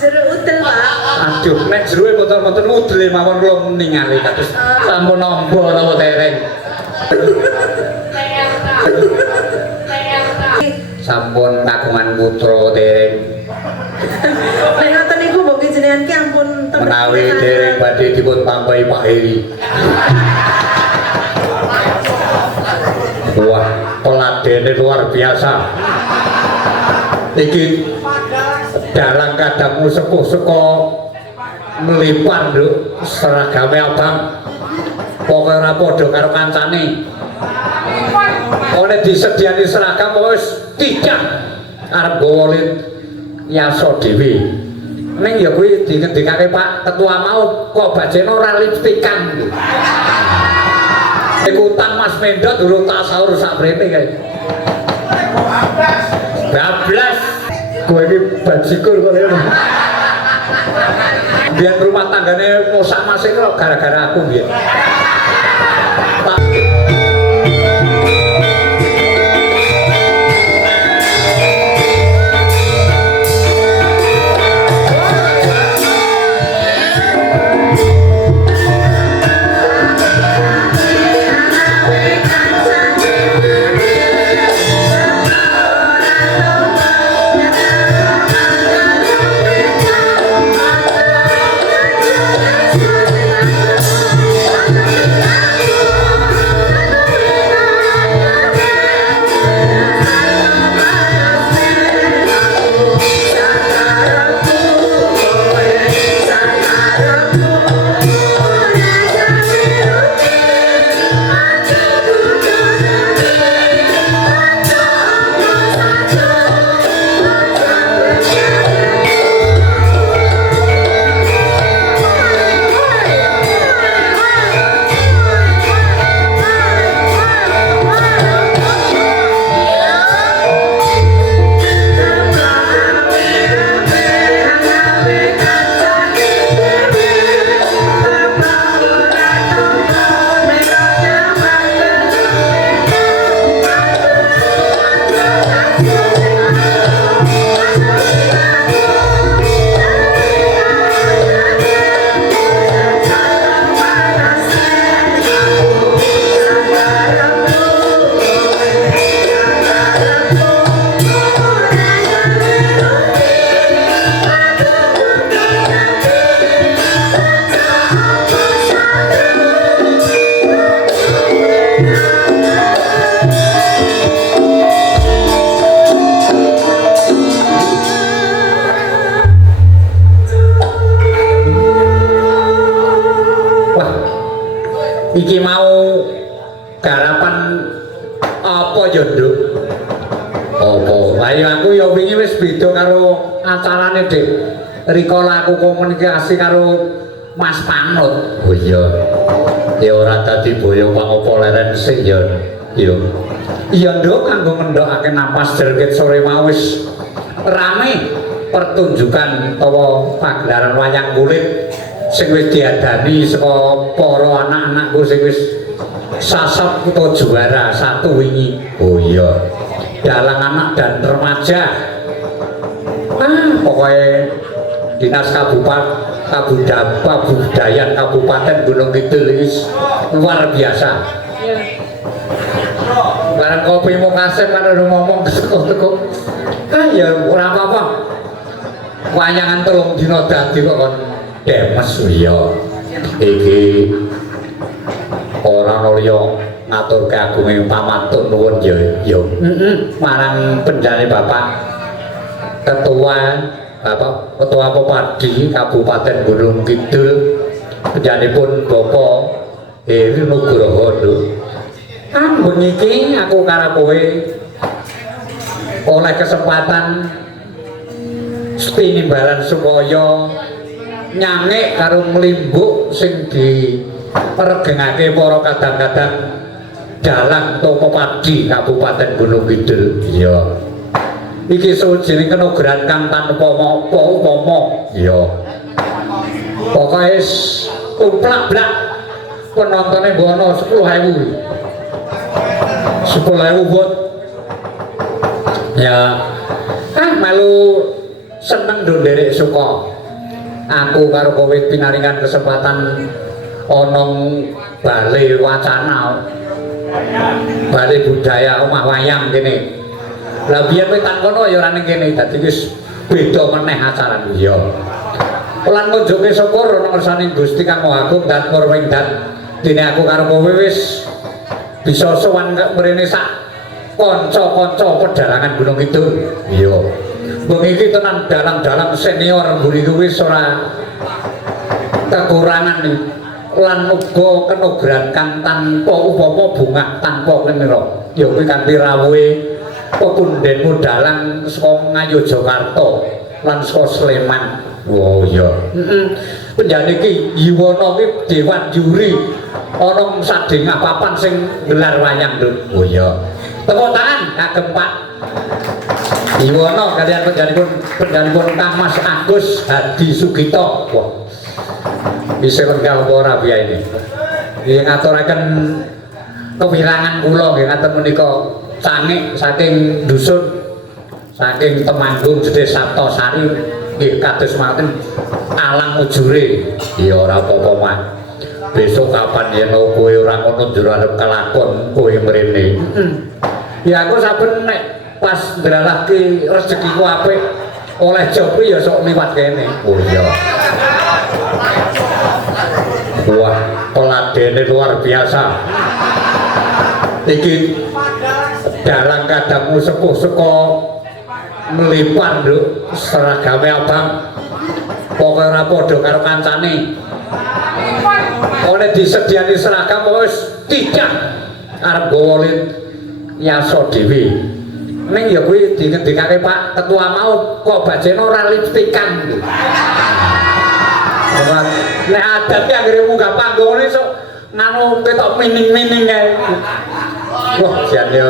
Jeruk udel, Pak. Aduh, nek jeruke motor-motor udele mawon kula ningali kados sampun nampa napa tereng. Sampun kagungan putra tereng. Nek ngoten niku mbok jenengan ki ampun Menawi dereng badhe dipun tambahi Pak Heri. Wah, peladene luar biasa. Iki dalang kadangmu sepuh saka melipan lho seragame abang. Pokoke ora padha karo kancane. Oleh disediani seragam wis tidak arep gowo yaso dhewe. Ning ya kuwi dingendikake Pak Ketua mau kok bajene ora lipstikan. Ikutan Mas Mendot durung tak sahur sak mrene kae. Bablas kowe iki bajikur kok ngene. Biar rumah tanggane mosak masih kok gara-gara aku biar. Iki mau garapan apa ya, Nduk? Apa? Ayo aku ya wingi wis beda karo acarane, Dik. Rikala aku komunikasi karo Mas Panut. Oh iya. Ya ora dadi boyo apa leren sik ya. Iya. Iya, Nduk, kanggo ngendhokake napas jerget sore mau wis rame pertunjukan utawa pagelaran wayang kulit sing wis diadani saka para anak-anakku sing wis sasap utawa juara satu wingi. Oh iya. Dalang anak dan remaja. Pokoknya Dinas Kabudayan Kabupaten Gunung Kidul wis luar biasa. Barang kopi mau kasih pada ngomong teko-teko. Ya ora apa-apa. Wayangan telung dina dadi kok kon demes ya. Iki ora liya ngaturke agunging pamatur nuwun ya. Marang pendhane Bapak Ketua Pepadi Kabupaten Gunung Kidul, pendhanipun Bapak Heri Nugroho. Ampun iki aku karo kowe oleh kesempatan tinimbalan supaya nyangik karo mlimbuk sing diregengake para kadang-kadang dalang atau pepadi Kabupaten Gunung Kidul. Iya. Iki sujining kenugrahan kang tanpa upama. Iya. Pokoke umplak-blak penontonnya bono 10.000. 10.000 buat ya melu seneng nduk nderek suka. Aku karo kowe pinaringan kesempatan ana bale wacana. Bale budaya omah wayang kene. Lah biyen kowe tan kono ya ora ning kene dadi wis beda meneh acara iya. Lan ngunjuke syukur ana ngersane Gusti Kang Maha Agung dan Purwingdan. Dene aku karo kowe wis bisa sowan mrene sak kanca-kanca pedhalangan Gunung Kidul. Iya. Wong iki tenan dalang-dalang senior mburi kuwi wis ora kekurangan lan uga kenogran kang tanpa upama bunga tanpa kenira. Ya kuwi kanthi rawuhe pepundhenmu dalang saka Ngayogyakarta lan saka Sleman. Oh iya. Penjane iki Yuwana iki dewan juri ana sadengah papan sing gelar wayang lho. Oh iya. Tepuk tangan kagem Pak Yuwana kalian penjanipun Kang Mas Agus Hadi Sugito. Wah. Bisa lengkap ora biya ini. Nggih ngaturaken kewirangan kula nggih ngaten menika sangik saking dusun saking Temanggung Jedhe Saptosari nggih kados mawon alang ujure. Ya ora apa-apa Mas. Besok kapan yen kowe ora ngono njur arep kelakon kowe mrene. Ya aku saben nek pas ndlalake rezekiku apik oleh job ya sok liwat kene. Oh iya. Wah, peladene luar biasa. Iki dalang kadangmu sepuh saka melipan lho seragame abang. Pokoke ora padha karo kancane. Oleh disediani seragam wis tidak arep gowo yaso dhewe. Ning ya kuwi dingendikake Pak Ketua mau kok bajene ora lipstikan. Nek adatnya akhirnya munggah panggung ini sok nganu ketok mining-mining ya. Wah jan ya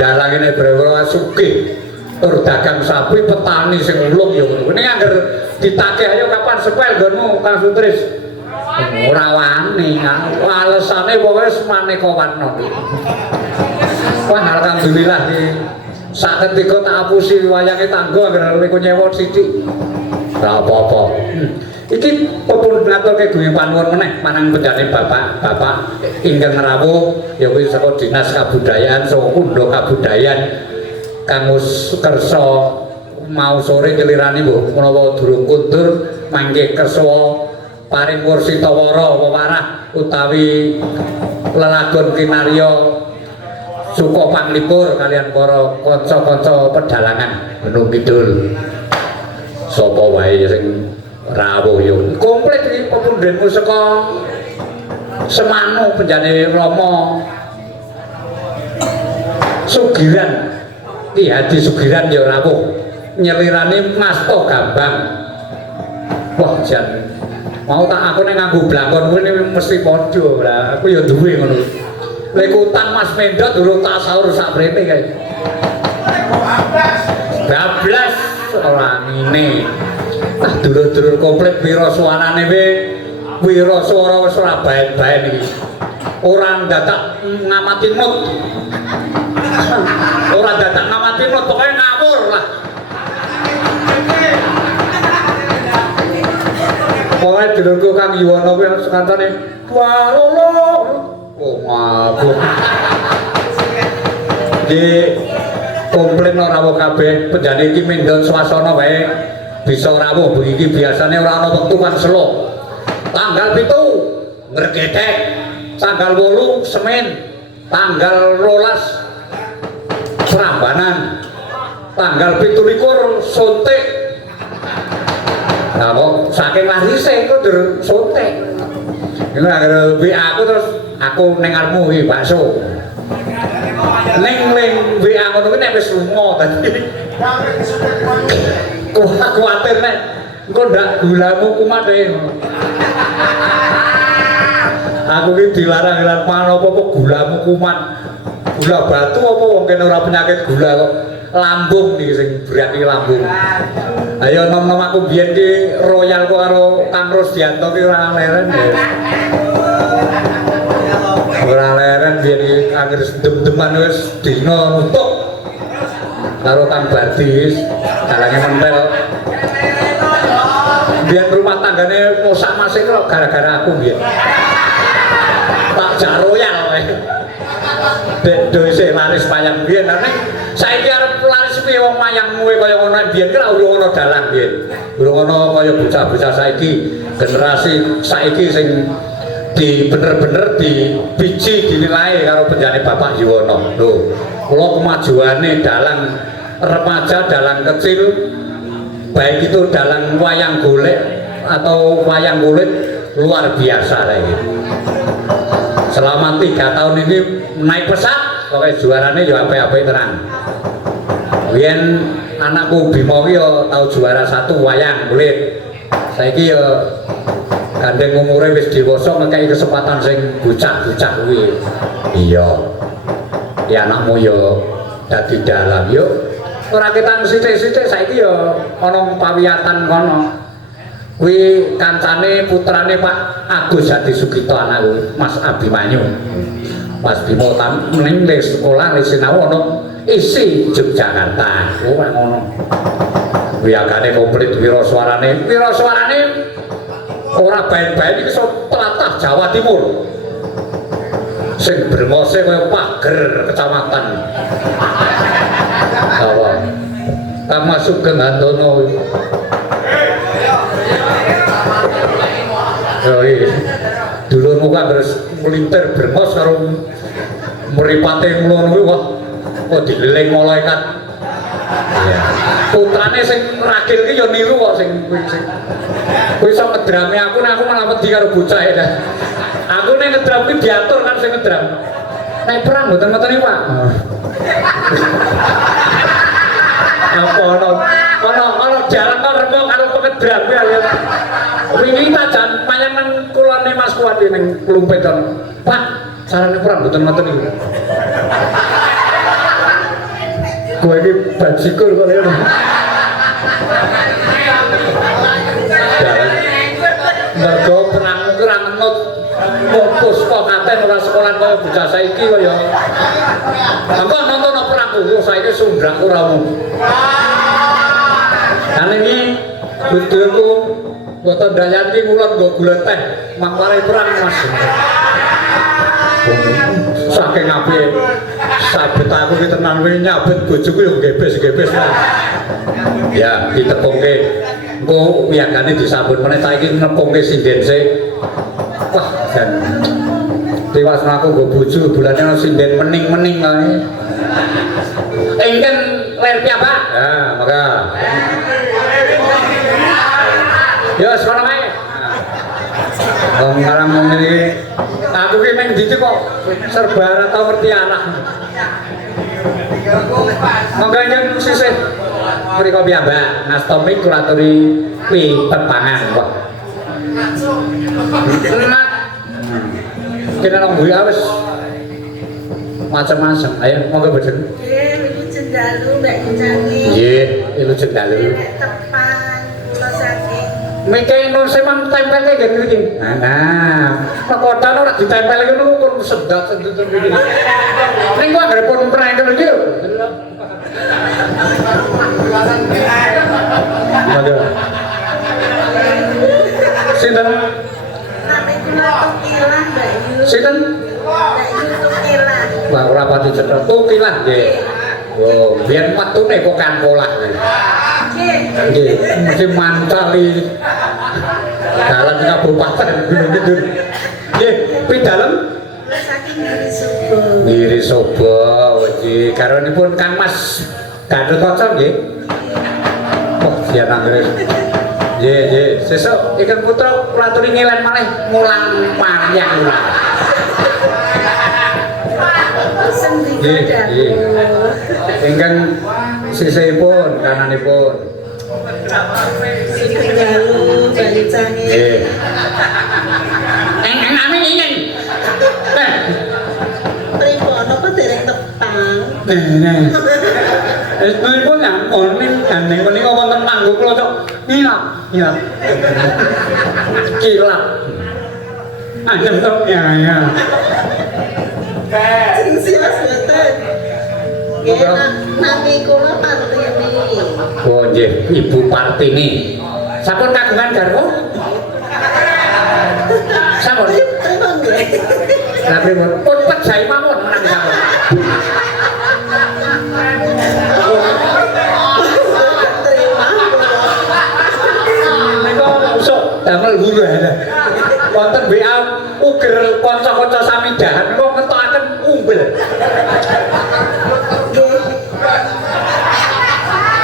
dalang ini berwara sugih tur dagang sapi petani sing ulung ya ini agar ditakeh ayo kapan sepel gonmu Kang Sutris ora wani alasannya pokoknya semaneka warna. Wah alhamdulillah saat ketika tak hapusi wayangnya tanggo agar aku nyewa sidik gak apa-apa. Iki pepun ngaturke guyu panuwun meneh marang penjane bapak ingkang rawuh ya kuwi saka Dinas Kabudayaan saka Kundha Kabudayaan kang kersa mau sore kelirani mbuh menawa durung kundur mangke kersa paring wursita wara wewarah utawi lelagon kinarya suka panglipur kalian para kanca-kanca pedhalangan Gunung Kidul. Sapa wae sing rawuh yo komplit iki pepundhenmu saka Semanu penjane Rama Sugiran Ki Hadi Sugiran ya rawuh nyelirane Masta Gambang. Wah jan mau tak aku nek nganggo blakon kuwi mesti padha lah aku ya duwe ngono. Lek utang Mas Mendot durung tak sahur sak brene kae. 12 ora ngene. Ah dulur-dulur komplit pira suarane wira swara wis ora baen-baen iki. Ora dadak ngamati mut. Ora dadak ngamati mut pokoke ngawur lah. Pokoke dulurku Kang Yuwana kuwi sekantane walolo. Oh mabuk. Di komplain ora rawuh kabeh penjane iki mendon swasana wae bisa rawuh begini biasanya ora ana wektu kan selo. Tanggal 7 Ngregetek, tanggal 8 Semen, tanggal 12 Prambanan, tanggal 17 Sontek. Nah kok saking larise kok dur Sontek. Ini agar WA aku terus aku ning ngarepmu iki bakso. Ning WA ngono kuwi nek wis lunga tadi. Kuwatir nek engko ndak gulamu kumat e. Aku iki dilarang-larang manapa apa gulamu kumat. Gula batu apa wong kene ora penyakit gula kok. Lambung iki sing berat iki lambung. Ayo nom-nom aku biyen ki royal kok karo Kang Rusdianto ki ora leren ya. Ora leren biyen iki anggere dem-deman wis dina nutuk. karo Kang Badis dalange mentel biar rumah tanggane mosak masih kok gara-gara aku biar tak jak royal kowe dek dose laris wayang biyen nek saiki arep laris piye wong wayang kowe kaya ngono biyen ki ora ono dalang biyen urung ono kaya bocah-bocah saiki generasi saiki sing di bener-bener di biji dinilai karo penjane Bapak Yuwono. Lho, kula kemajuane dalang remaja, dalang kecil, baik itu dalang wayang golek atau wayang kulit luar biasa lagi. Selama 3 tahun ini naik pesat, pokoknya juaranya juga apa-apa tenang. Biyen anakku Bimo yo tau juara 1 wayang kulit. Saiki yo gandeng umure wis dewasa ngekeki kesempatan sing bocah-bocah kuwi. Iya. Ya anakmu yo dadi dalang yo. Ora ketang sithik-sithik saiki yo ana pawiyatan kono. Kuwi kancane putrane Pak Agus Hadi Sugito anakku, Mas Abimanyu. Mas Bimo tam ning sekolah sinau ana isi Yogyakarta. Ora ngono. Wiyagane komplit wiraswarane. Wiraswarane ora bae-bae iki iso tlatah Jawa Timur. Sing brengose kaya pager kecamatan. Apa? Kang Sugeng Handono. Oh iya. Dulurmu kan terus melintir brengos karo mripate ngono kuwi wah. Kok dileleng malaikat. Ya. Putrane sing ragil ki ya niru kok sing kuwi iso ngedrame aku nek aku malah wedi karo bocah ya. Aku nek ngedram ki diatur kan sing ngedram. Nek perang mboten-mboten iki, Pak. Apa ono jalan kok remo karo pengedram ya. Wingi ta jan payangan kulone Mas Kuwati ning Klumpet kon. Pak, carane perang mboten-mboten iki. Kowe iki bajikur kok ya. Mergo perang kurang nut mumpus kok katen ora sekolah kaya bocah saiki kaya. Apa nonton perang kuwi saiki sundrak ora umum. Kan iki budulku boten dayan iki ngulon nggo gula teh mangware perang Mas. Saking apike sabet aku ki tenan kuwi nyabet bojoku yo gebes-gebes. Ya ditepungke engko wiyagane disambut meneh saiki nepungke sinden sik. Wah jan tiwas aku nggo bojo bulane ana sinden mening-mening kae. Engken ler piyambak. Ya, maka. Ya sekolah wae. Wong ngarang ngene aku ki ning ndi kok serba ora tau ngerti arah. Monggo nyang sisih mriko piyambak ngastomi kuraturi kuwi tepangan kok. Enak. Kena nang kuwi wis macam-macam. Ayo monggo boten. Ibu cendalu Mbak Canggih. Nggih, ilu cendalu. Tepan kula saking Mengke nun semang tempelnya gini gini. Nah, pakotan ora ditempel ngono pun sedap sedut begini. Ning gua gak pun pernah ngono iki. Sinten? nami kula Tukilah Mbak Yu. Sinten? Mbak Yu Tukilah. Wah, ora pati cetha Tukilah nggih. Oh, biyen watune kok kan polah. Nggih, mesti mantali. Dalam kabupaten Gunung Kidul. Nggih, pi dalem Saking Giri Subo. Giri Sobo, wedi karonipun Kang Mas Gatot Kaca nggih. Oh, siap anggere. Nggih, sesuk Ikang Putra kula aturi ngilen malih mulang paryang kula. Nggih. Ingkang sisihipun kananipun. Cendalu Bali Canggih. Nggih. Amin ingin. Pripun apa dereng tepang? Nah. Estunipun ngampun gandeng menika wonten panggung kula cok. Iya. Kilat. Ajem tok ya. Sing sias boten. Nggih, nami kula Partini. Oh nggih, Ibu Partini. Sampun kagungan garwa? Sampun. Terima nggih. Lah pripun? Pun pejahi mawon menang sampun. Damel guru ada. Wonten WA uger kanca-kanca samidahan kok ngetokaken umbel.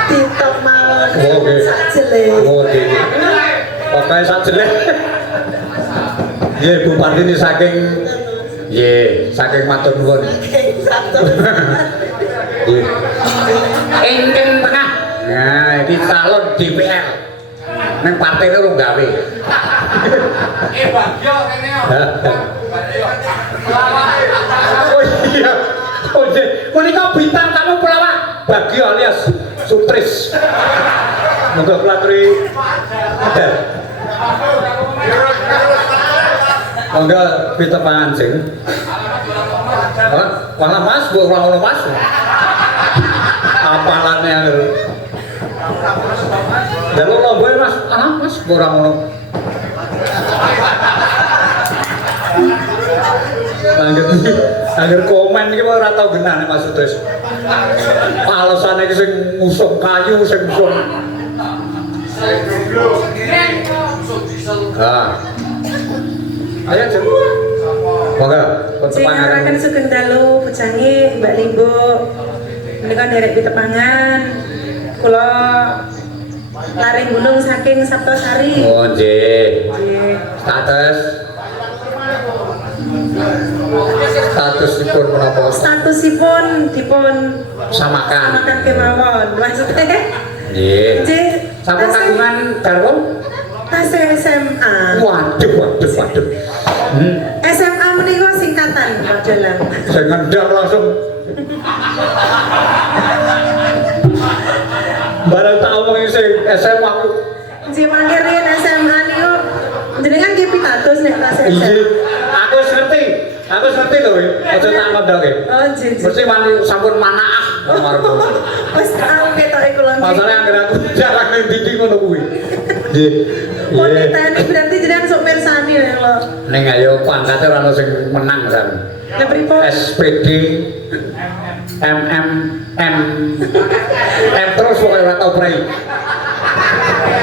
Titok mawon. Oke. Sajele. Oke. Pokoke sajele. Nggih Bu Partini saking saking matur nuwun. Nggih. Ingkang tengah. Nah, iki calon DPR. Neng partai itu lu gawe. Bagio kene yo. Oh iya. Oh iya. Menika bintang tamu pelawak Bagio alias Sutris. Moga pelatri ada. Moga pita pancing. Wala Mas, bu wala Mas. Apalannya Jalur lobo Mas, Mas kurang ngono. Angger komen iki ora tau genane Mas Sutris. Alasane iki sing ngusung kayu sing ngusung. Ayo Jen. Moga Sing sugeng dalu pujangi Mbak Limbo. Menika nderek pitepangan. Kula lari gunung saking Saptosari. Oh nggih. Statusipun menapa? Statusipun dipun Samakan kemawon. Maksudnya nggih. nggih. Sampun kagungan garwa? Tasih SMA. Waduh. SMA menika singkatan modelan. Saya ngendang langsung. Barang tak omongin sing SMA aku. Nggih mangke riyen SMA niku jenengan nggih pitados nek kelas SMA. Iya, aku wis ngerti. Aku wis ngerti lho, aja tak kandhake. Oh, nggih. Mesti wani sampun manaah margo. Wis tau ketoke kula. Masalahe anggere aku jalan ning ndi ngono kuwi. Nggih. Ponitane berarti jenengan sok mirsani lho. Ning ayo pangkate ora ono sing menang kan. Lah pripun? SPD M terus pokoknya ora tau prei.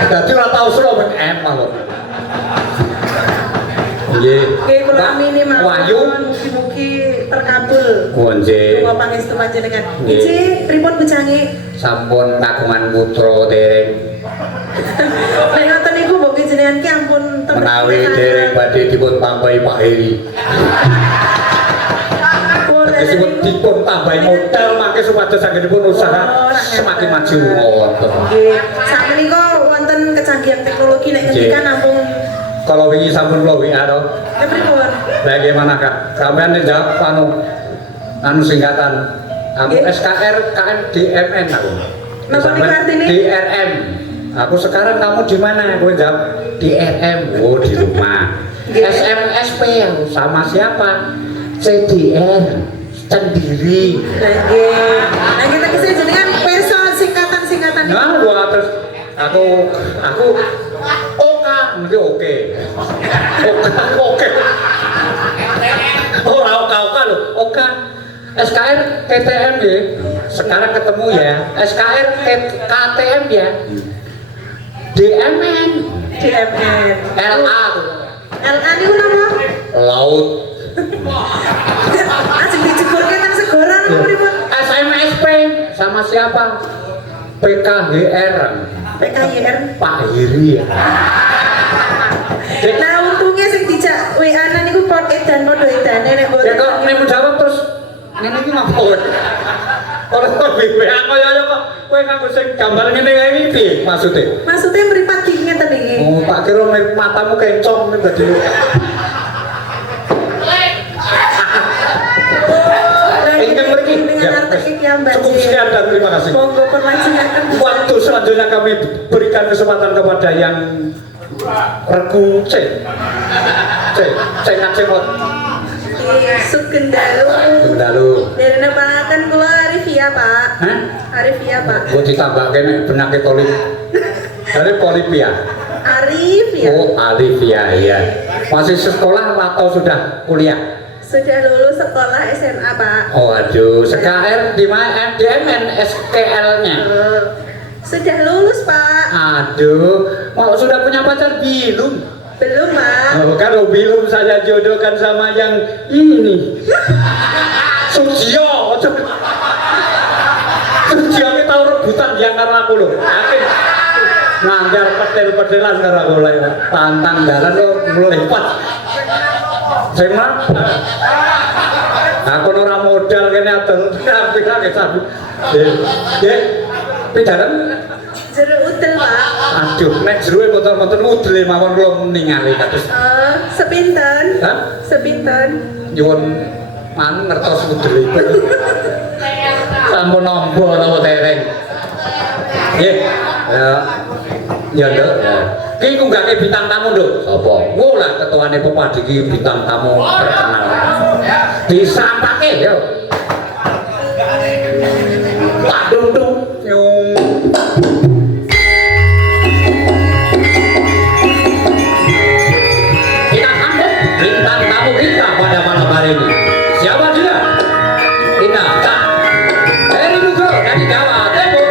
Dadi ora tau selo men M mawon. Nggih. Nggih kula amini mawon. Wahyu Mugi-mugi terkabul. nggih. Kula pangestu panjenengan. Nggih. Iki pripun bujangi? Sampun kagungan putra dereng. Nek ngoten niku mboten jenengan ki ampun Menawi dereng badhe dipun tambahi Pak Heri. Disebut dipun tambahi modal mangke supados sagedipun usaha semakin maju wonten. Nggih. Sakmenika wonten kecanggihan teknologi nek ngendikan ampun. Kalau wingi sampun kula WA to. Lah pripun? Bagaimana Kak? Sampeyan njawab anu singkatan. Aku SKR KMDMN aku. Napa niku artine? DRM. Aku sekarang kamu di mana? Aku jawab DRM. Oh di rumah. SMSP sama siapa? CDR sendiri. Nggih. Nah kita kisah jenengan perso singkatan-singkatan Nah, gua terus aku oke, mesti oke. Oke. Ora oke lho, oke. SKR KTM ya. Sekarang ketemu ya. SKR KTM ya. DMN. LA. LA niku napa? Laut. Ajeng dijeburke teng segoran apa pripun? SMSP sama siapa? PKHR. PKYR. Pak Hiri ya. Nah untungnya sing dijak WA-an niku pot edan padha edane nek Ya kok nek menjawab terus ngene iki ngapun. Ora WA kaya kok kowe nganggo sing gambar ngene kae iki piye maksude? Maksudnya mripat iki ngeten iki. Oh, tak kira matamu kencong nek dadi. Ingkang mriki cukup sekian dan terima kasih. Monggo perlajukan. Waktu selanjutnya kami berikan kesempatan kepada yang regu C ngacemot. Sugeng dalu. Bendalu. Derena pangaken kula Arifia Pak. Hah? Arifia Pak. Gue ditambah kene penyakit polip. Dari polipia. Arifia. Oh, Alivia ya. Masih sekolah atau sudah kuliah? Sudah lulus sekolah SMA Pak. Oh, aduh, SKL di mana? MDM SKL-nya? Sudah lulus Pak. Aduh, mau sudah punya pacar belum? Belum Pak. Oh, kalau belum saya jodohkan sama yang ini. Sugio. Sugio ini tahu rebutan yang karena aku loh. Yakin. Nganggar petel-petelan karena aku lah. Tantang dalan lo melepat. Sema. Aku ora modal kene adol. Tapi lagi sabu. Pidaran. Jeruk udel Pak. Aduh, nek jeruwe motor-motor udel mawon kula ningali kados. Sepinten. Hah? Sepinten. Nyuwun ngertos udel iku. Sampun nombo apa tereng. Nggih. Ya nduk. Ki kunggake bintang tamu nduk. Sapa? Wo lah ketuane Pepadi ki bintang tamu terkenal. Disampake yo. Pak Dundung nyung. Kita sambut bintang tamu kita pada malam hari ini. Siapa dia? Kita Kak Heri Nugroho dari Jawa Timur.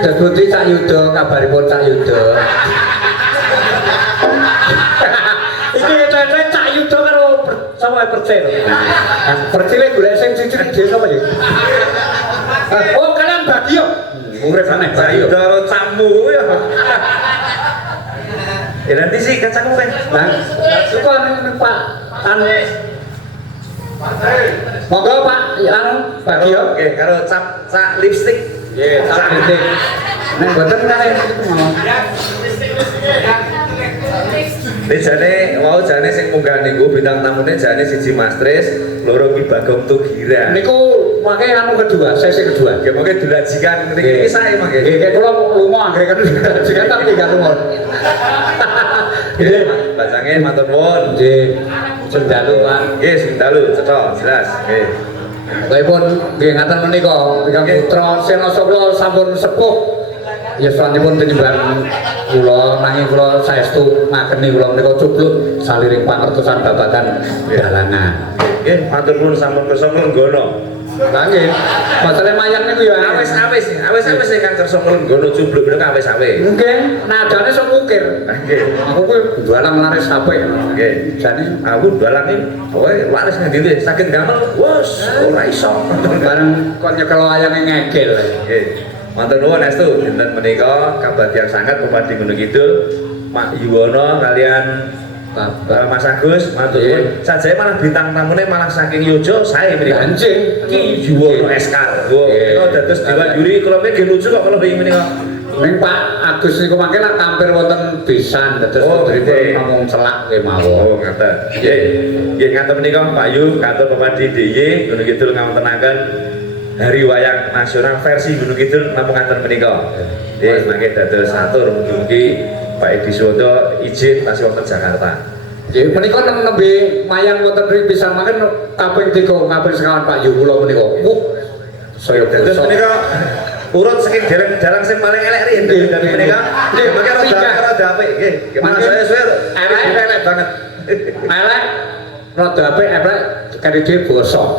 Debuti Cak Yudo, kabaripun Cak Yudo. Iki cewek Cak Yudo karo sama Percil. Percile golek sing cicit dhewe sapa ya? Oh, kalian Bagio. Urip aneh Cak Bagio. Yudo karo Cakmu ya. Ya nanti sih kan Cakmu kan. Lah, suka Pak anu. Monggo Pak, anu Bagio. Oke, karo Cak lipstick. Nggih, Cak lipstick. Nek boten kalih Ini jane sing munggah niku bintang tamune jane siji Mas Tris, loro Ki Bagong Tugira. niku mangke anu kedua, sesi kedua. Nggih mongke dulajikan niki sae mangke. Nggih, kula lunga anggere kan dulajikan tapi tinggal lunga. Nggih, bacange matur nuwun. Nggih, sendalu Pak. Nggih, sing dalu cetha jelas. Nggih. Baikpun nggih ngaten menika, ingkang putra Senasakra sampun sepuh. Ya sampun penyembahan kula nanging kula saestu ngakeni kula menika cubluk saliring pangertosan babagan dalangan. Nggih, matur nuwun sampun kersa nggono. Lah nggih, masalah mayang niku ya Awis sing kan kersa nggono cubluk menika awis-awis. nggih, nadane sok ukir. Nggih. Aku kuwi jualan laris HP. Nggih. Jane Aku dalan iki pokoke waris ngendi ndi saged gamel. Wes, ora iso. bareng kok nyekel wayange ngegel. Nggih. Matur nuwun estu dinten menika kabagyan sanget Bupati Gunung Kidul Mak Yuwono kalian Mas Agus, matur nuwun. Sajane malah bintang tamune malah saking Yojo saya menika. Anjing. Ki Juwono Eskar. Menika dados dewan juri kula nggih lucu kok kula wingi menika. Ning Pak Agus niku mangke lah tampil wonten pisan dados putripun ngomong celak kemawon. Oh, ngaten. Nggih. Nggih ngaten menika Pak Yu, katur Bapak DIY Gunung Kidul ngawontenaken Hari Wayang Nasional versi Gunung Kidul namung ngaten menika. Nggih, mangke dados atur mugi-mugi Pak Edi Suwondo izin masih wonten Jakarta. Nggih, menika nembe mayang wonten mriki pisan mangke kaping 3 kaping sekawan Pak Yu kula menika. Saya Dados menika urut saking dereng sing paling elek riyen dari menika. Nggih, mangke rada apik nggih. Gimana saya suwer elek banget. Elek rada apik elek kari dhewe bosok.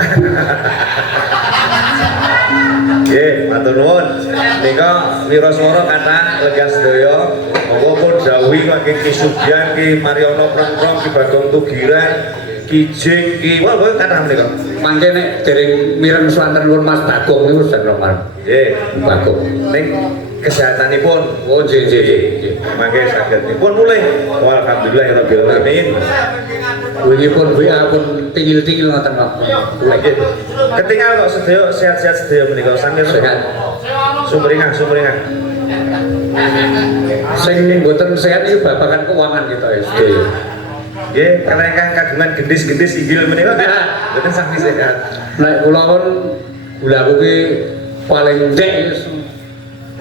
Nggih, matur nuwun. Nika wiraswara kathah lega sedaya. Monggo pun dawuhi kangge Ki Sugian, Ki Mariono Prong-prong, Ki Bagong Tugiran, Ki Jing, Ki wah kathah menika. Mangke nek dereng mireng swanten nuwun Mas Bagong niku sedang normal. Nggih, Bagong. ning kesehatanipun Oh, nggih. mangke saged pun mulih. Alhamdulillahirabbil alamin. Wingi pun WA pun tingil-tingil ngoten kok. Nggih. Ketinggal kok sedaya sehat-sehat sedaya menika sampun Sehat. sumringah. Sing mboten sehat iki babagan keuangan kita ya sedaya. Nggih, karena ingkang kagungan gendis-gendis inggil menika mboten sami sehat. Nek kula pun gula kuwi paling ndek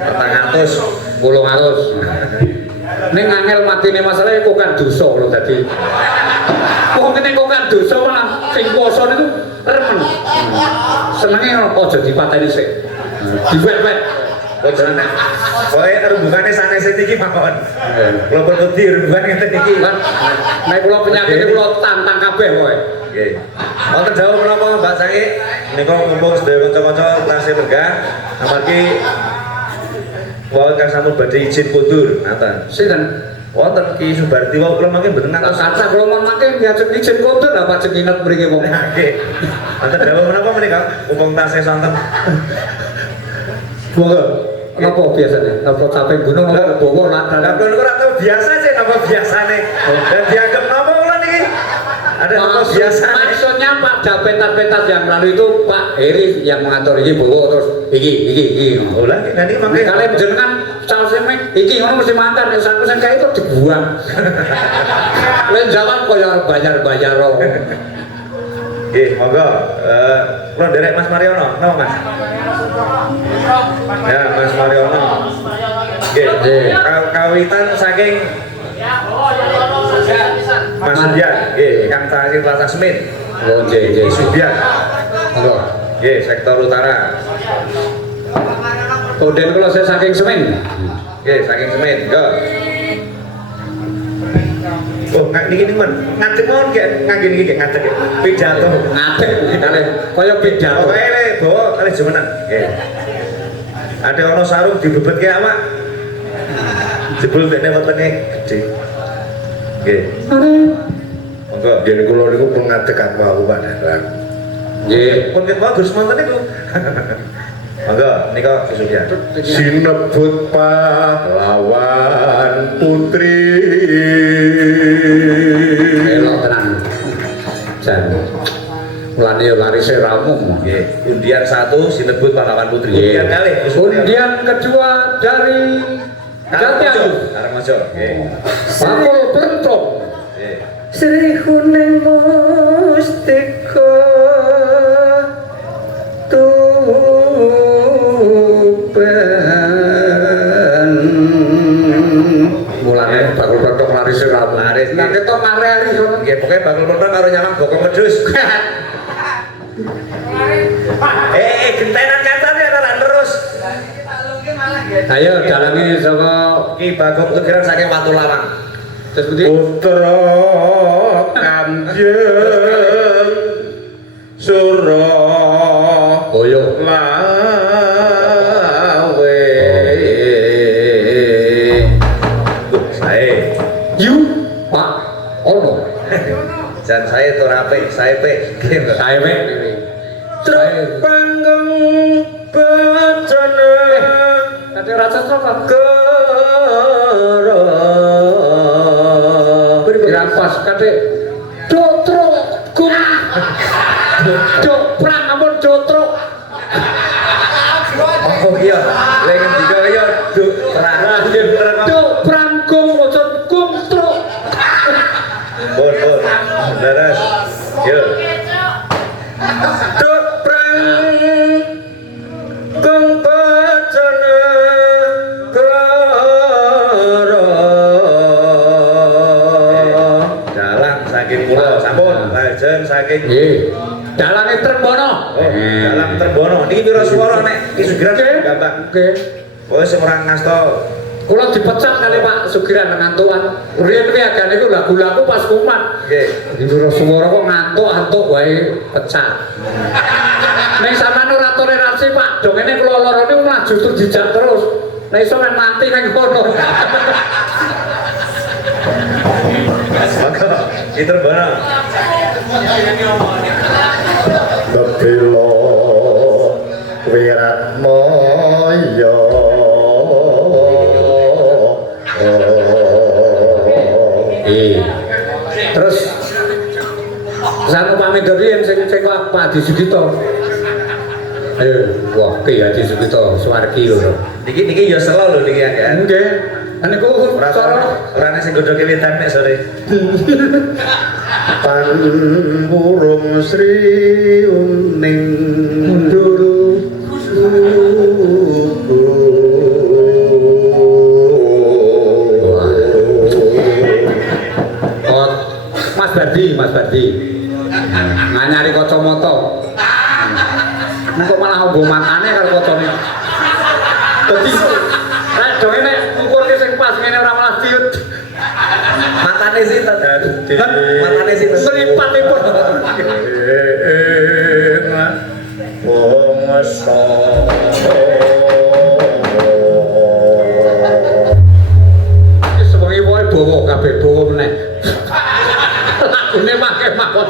400. 800. Ning angel matine masalah kok kan dosa lho dadi. Kok kene kok kan dosa malah sing poso niku remen. Senenge aja dipateni sik. Diwet-wet. Kok jenenge. Pokoke rumbungane sanes iki mawon. Kula pun wedi rumbugan ngeten iki. Nek kula penyakit kula tantang kabeh kowe. Nggih. Wonten dawuh menapa Mbak Sangi? Nika mumpung sedaya kanca-kanca tasih lenggah amargi wau kang sampun badhe izin kundur ngaten. Sinten? Wonten Ki Subarti wau kula mangke mboten ngantos. Kathah kula mangke diajeng izin kontur apa cekinat mriki wong. Nggih. Wonten dawuh menapa menika? Mumpung tasih sonten. Monggo. Napa biasane? Napa capek gunung apa bawa latar? Lah kula ora tau biasa sih napa biasane. Dan dianggap napa kula niki? Ada napa biasane? Maksudnya Pak dapetan-petan yang lalu itu Pak Heri yang mengatur iki bawa terus iki. Oh lah nanti mangke Kalian jenengan salseme iki ngono mesti mantan nek sampe sing kae itu dibuang. Lain zaman koyo bayar-bayar. Nggih, monggo. Kula nderek Mas Mariono, napa Mas? Ya, Mas Mariono. Nggih, kawitan saking Mas Subian, nggih, Kang Tahir Plaza Semin. Oh, nggih. Subian. Monggo. Nggih, sektor utara. Koden kula saya saking Semen. Nggih, saking Semin. Go. Oh, niki men. Ngadeg mawon ngangge niki ngadeg. Pidato. Ngadeg kali kaya pidato. Pokoke le bawa kali jemenan. Nggih. Ada ono sarung dibebetke awak. Jebul dekne wetenge gedhe. Nggih. Monggo yen kula niku pun ngadeg aku Pak Darang. Nggih. Pun ket bagus monten niku. Monggo nika kesucian. Sinebut pahlawan putri. Elok tenan. Jan. Mulane yo larise ramu. Nggih. Undian 1 sinebut pahlawan putri. Undian kalih. Undian kedua dari Jatialu. Karangmojo. Nggih. Bakul Blentrong. Nggih. Sri Kuning Mustika Tuban. Mulane bakul Blentrong larise ramu. Laris. Nek ketok mari-ari. Nggih, pokoke bakul montor karo nyamang bokong wedhus. Gentenan kancane ora terus. Ayo dalangi saka Ki Bagong Tugiran saking Watu Lawang. terus pundi? Putra Kanjeng Boyo. Suralawe. Sae. Yu Pak Ono. Jan sae tur apik, sae pik. Sae mek. Panggung bacana Kate rasa sapa? karo Kirang pas Dik. Cotro kum. Cok prang ampun cotro. Oh iya, lagi tiga iya, duk terakhir Cok prang kum ojo kum tro. bon, beres, yuk. Duk prang kung bacana klara Dalang saking pulau sampun, lajeng saking Nggih. Dalange Trembono. dalang Terbono. Niki pira swara nek Ki Sugiran gampang. Oke. Oh sing ora ngasta. Kula dipecat kali Pak Sugiran ngantukan. Riyen kuwi agane iku lagu-lagu pas kumat. Nggih. Dino suara kok ngantuk wae pecat. Nek sampean ora toleransi Pak, dongene kula loro niku maju terus dijak terus. Nek iso men mati nang kono. Maka Ki Terbono. Bebelo wirat moyo Terus sanu pamit riyen sing Pak Adi Sugito. Wah, Ki Adi Sugito Suwargi lho. Niki ya selo lho niki ya. Nggih. Niku Ora sing godhoke wetan nek sore. pan burung sri uning mundur. Mas Bardi. Nganyari kacamata. Kok malah ombo matane karo kacane. Dadi nek dhewe nek ngukurke sing pas ngene ora malah ciut. Matane sinten? Matane sinten? Seripatipun. wong sa Iki sewengi wae bawa kabeh bawa meneh. Lagune make mawon.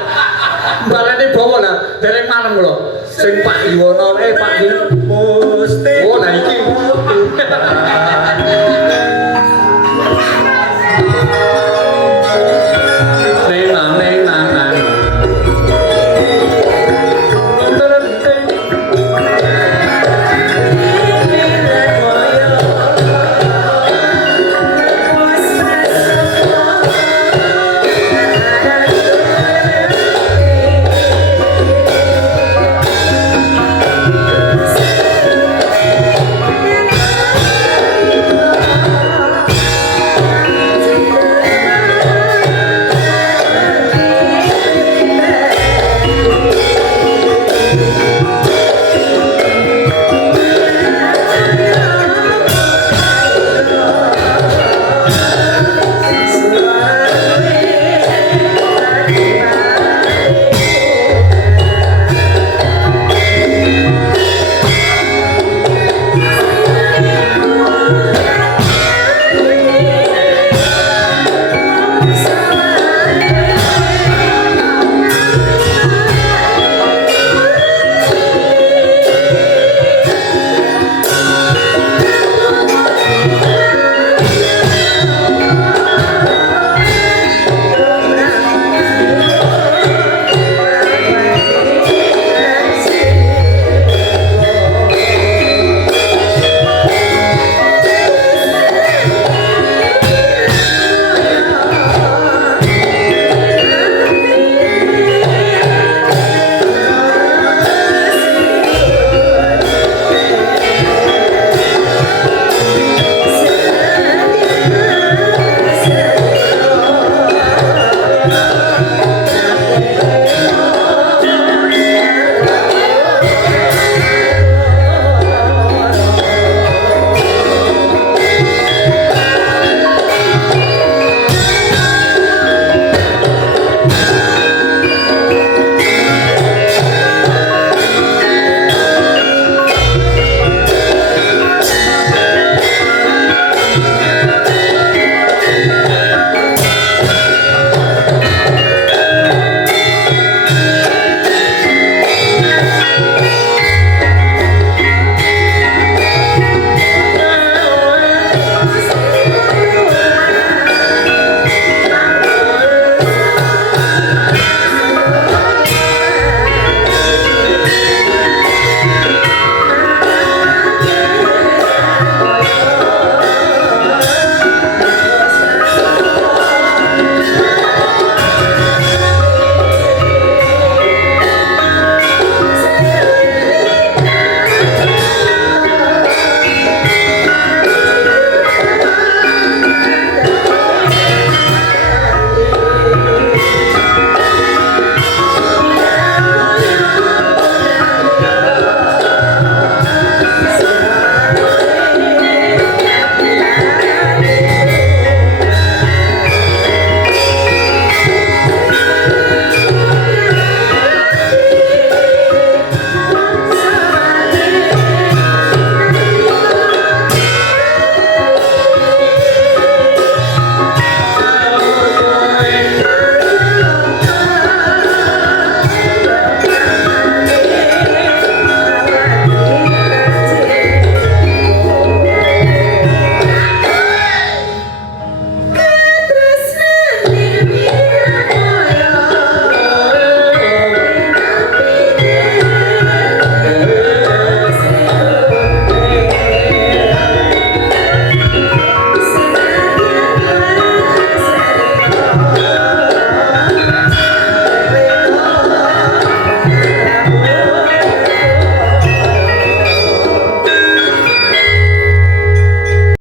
Balane bawa lah dereng malem kula. Sing Pak Yuwono Pak Yuwono. Gusti Oh, lah iki.